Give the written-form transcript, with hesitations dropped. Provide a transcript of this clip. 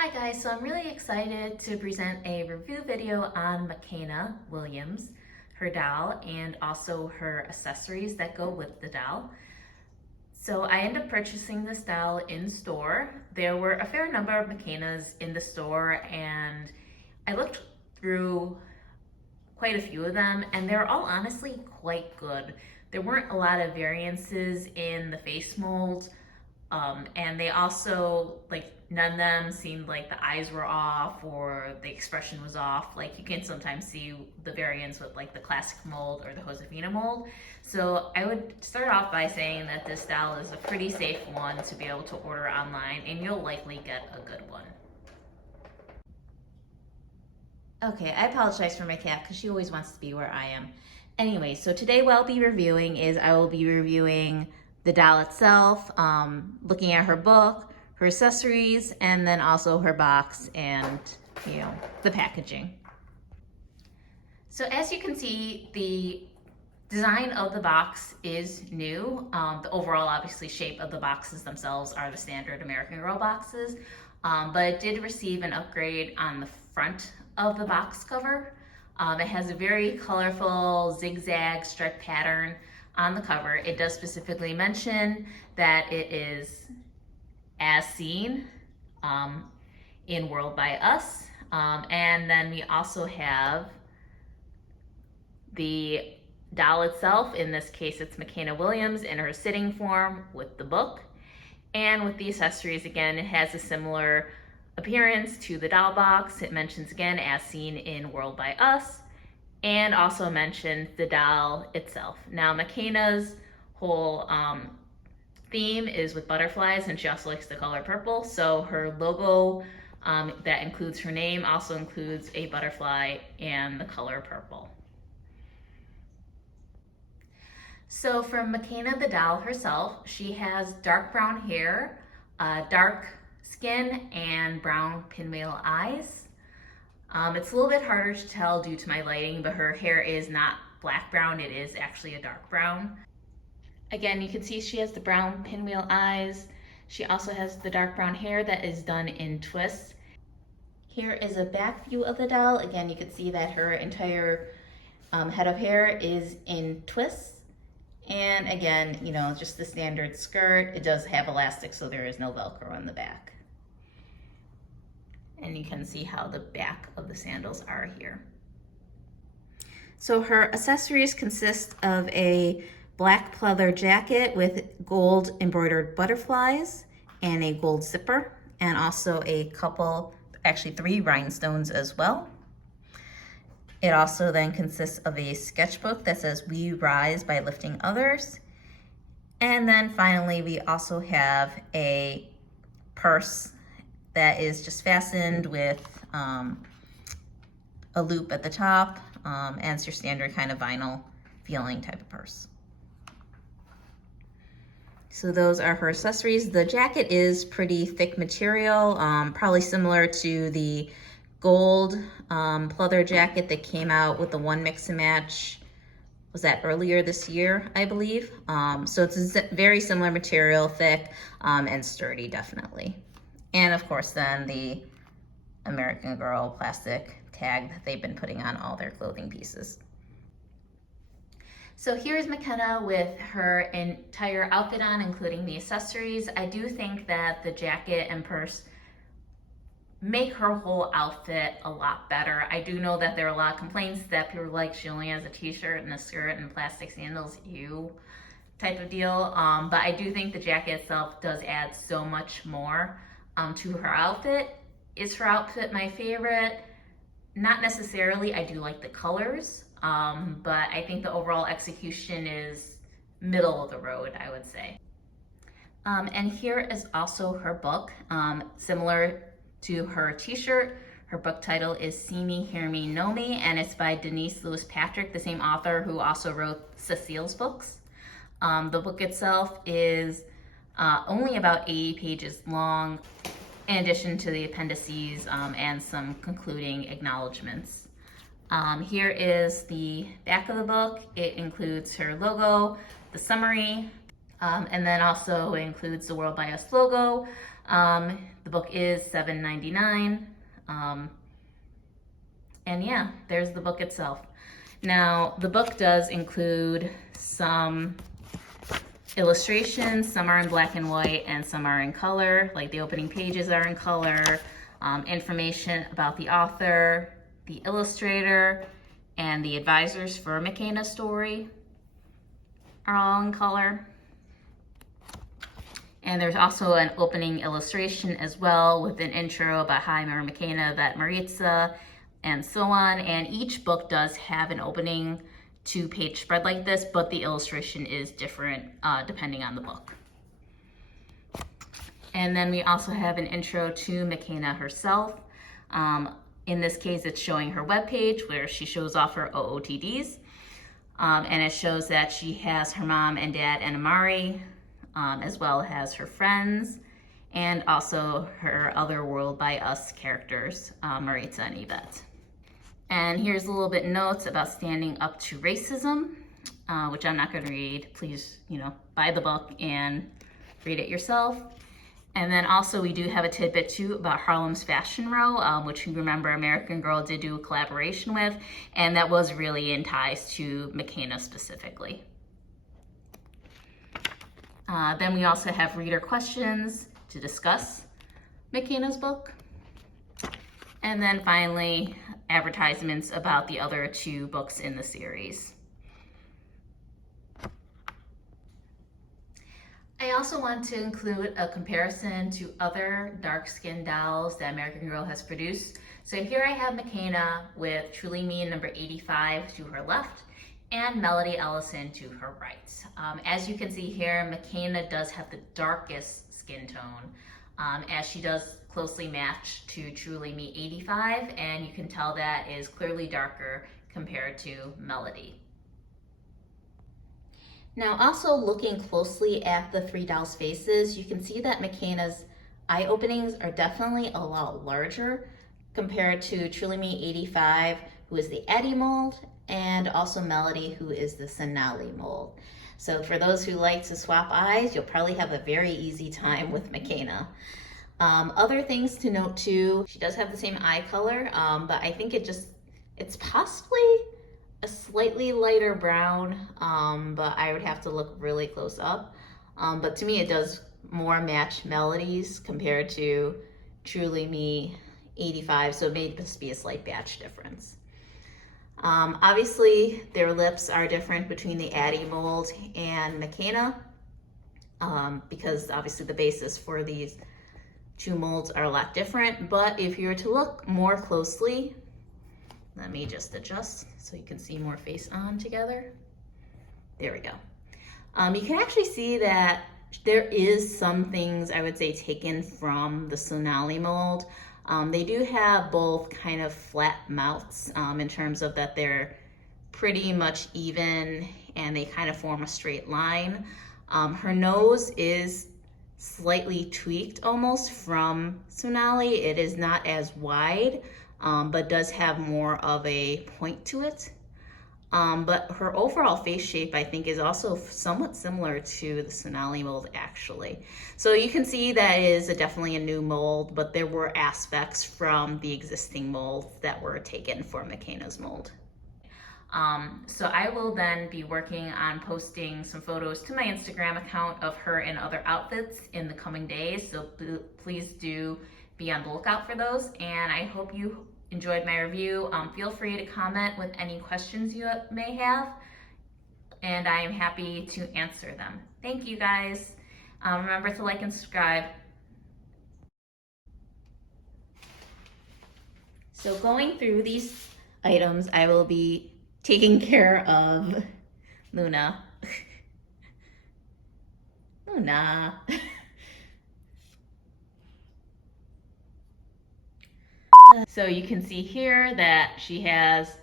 Hi guys, so I'm really excited to present a review video on Makena Williams, her doll, and also her accessories that go with the doll. So I ended up purchasing this doll in store. There were a fair number of Makenas in the store and I looked through quite a few of them and they're all honestly quite good. There weren't a lot of variances in the face mold. And they also, none of them seemed like the eyes were off or the expression was off. Like, you can sometimes see the variants with like the classic mold or the Josefina mold. So I would start off by saying that this doll is a pretty safe one to be able to order online, and you'll likely get a good one. Okay, I apologize for my cat because she always wants to be where I am. Anyway, so today what I'll be reviewing is I will be reviewing the doll itself, looking at her book, her accessories, and then also her box and, the packaging. So as you can see, the design of the box is new. The overall, obviously, shape of the boxes themselves are the standard American Girl boxes, but it did receive an upgrade on the front of the box cover. It has a very colorful zigzag stripe pattern on the cover. It does specifically mention that it is as seen in World by Us. And then we also have the doll itself. In this case, it's Makena Williams in her sitting form with the book. And with the accessories, again, it has a similar appearance to the doll box. It mentions again as seen in World by Us, and also mentioned the doll itself. Now, Makena's whole theme is with butterflies, and she also likes the color purple. So her logo that includes her name also includes a butterfly and the color purple. So for Makena the doll herself, she has dark brown hair, dark skin, and brown pinwheel eyes. It's a little bit harder to tell due to my lighting, but her hair is not black brown, it is actually a dark brown. Again, you can see she has the brown pinwheel eyes. She also has the dark brown hair that is done in twists. Here is a back view of the doll. Again, you can see that her entire head of hair is in twists. And again, just the standard skirt. It does have elastic, so there is no Velcro on the back. And you can see how the back of the sandals are here. So her accessories consist of a black pleather jacket with gold embroidered butterflies and a gold zipper, and also a couple, actually 3 rhinestones as well. It also then consists of a sketchbook that says "We Rise by Lifting Others." And then finally, we also have a purse that is just fastened with a loop at the top, and it's your standard kind of vinyl feeling type of purse. So those are her accessories. The jacket is pretty thick material, probably similar to the gold pleather jacket that came out with the one mix and match. Was that earlier this year, I believe? So it's a very similar material, thick and sturdy, definitely. And of course, then the American Girl plastic tag that they've been putting on all their clothing pieces. So here's Makena with her entire outfit on, including the accessories. I do think that the jacket and purse make her whole outfit a lot better. I do know that there are a lot of complaints that people are like, she only has a t-shirt and a skirt and plastic sandals, ew, type of deal. But I do think the jacket itself does add so much more to her outfit. Is her outfit my favorite? Not necessarily. I do like the colors, but I think the overall execution is middle of the road, I would say. And here is also her book, similar to her t-shirt. Her book title is See Me, Hear Me, Know Me, and it's by Denise Lewis Patrick, the same author who also wrote Cecile's books. The book itself is only about 80 pages long, in addition to the appendices and some concluding acknowledgments. Here is the back of the book. It includes her logo, the summary, and then also includes the World by Us logo, The book is $7.99. And yeah, there's the book itself. Now, the book does include some illustrations. Some are in black and white and some are in color, like the opening pages are in color. Information about the author, the illustrator, and the advisors for Makena's story are all in color. And there's also an opening illustration as well with an intro about hi, I'm Makena, that Maritza, and so on. And each book does have an opening 2-page spread like this, but the illustration is different depending on the book. And then we also have an intro to Makena herself. In this case, it's showing her webpage where she shows off her OOTDs. And it shows that she has her mom and dad and Amari, as well as her friends, and also her other World by Us characters, Maritza and Yvette. And here's a little bit notes about standing up to racism, which I'm not going to read. Please, buy the book and read it yourself. And then also we do have a tidbit too about Harlem's Fashion Row, which you remember American Girl did do a collaboration with, and that was really in ties to Makena specifically. Then we also have reader questions to discuss Makena's book. And then finally, advertisements about the other 2 books in the series. I also want to include a comparison to other dark-skinned dolls that American Girl has produced. So here I have Makena with Truly Me number 85 to her left and Melody Ellison to her right. As you can see here, Makena does have the darkest skin tone, as she does closely match to Truly Me 85, and you can tell that is clearly darker compared to Melody. Now, also looking closely at the 3 dolls' faces, you can see that Makena's eye openings are definitely a lot larger compared to Truly Me 85, who is the Eddie mold, and also Melody, who is the Sonali mold. So for those who like to swap eyes, you'll probably have a very easy time with Makena. Other things to note too, she does have the same eye color, but I think it's possibly a slightly lighter brown, but I would have to look really close up. But to me, it does more match Melody's compared to Truly Me 85, so it may just be a slight batch difference. Obviously, their lips are different between the Addie mold and Makena, because obviously the basis for these 2 molds are a lot different. But if you were to look more closely, let me just adjust so you can see more face on together. There we go. You can actually see that there is some things I would say taken from the Sonali mold. They do have both kind of flat mouths in terms of that they're pretty much even and they kind of form a straight line. Her nose is slightly tweaked almost from Sonali. It is not as wide, but does have more of a point to it. But her overall face shape, I think, is also somewhat similar to the Sonali mold, actually. So you can see that is definitely a new mold, but there were aspects from the existing molds that were taken for Makena's mold. So I will then be working on posting some photos to my Instagram account of her in other outfits in the coming days. So please do be on the lookout for those. And I hope you enjoyed my review. Feel free to comment with any questions you may have, and I am happy to answer them. Thank you guys. Remember to like and subscribe. So going through these items, I will be taking care of Luna. Luna. So you can see here that she has